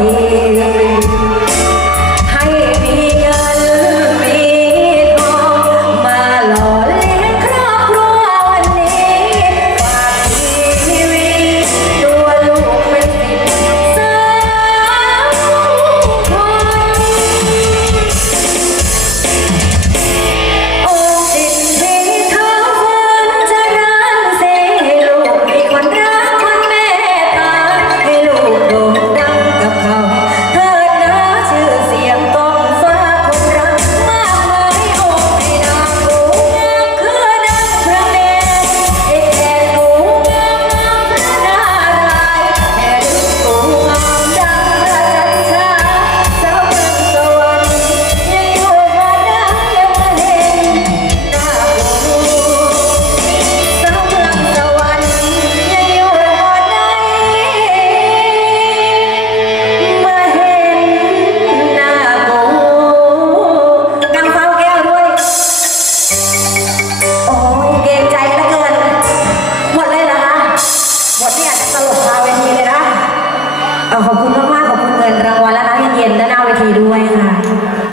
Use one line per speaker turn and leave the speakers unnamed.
You.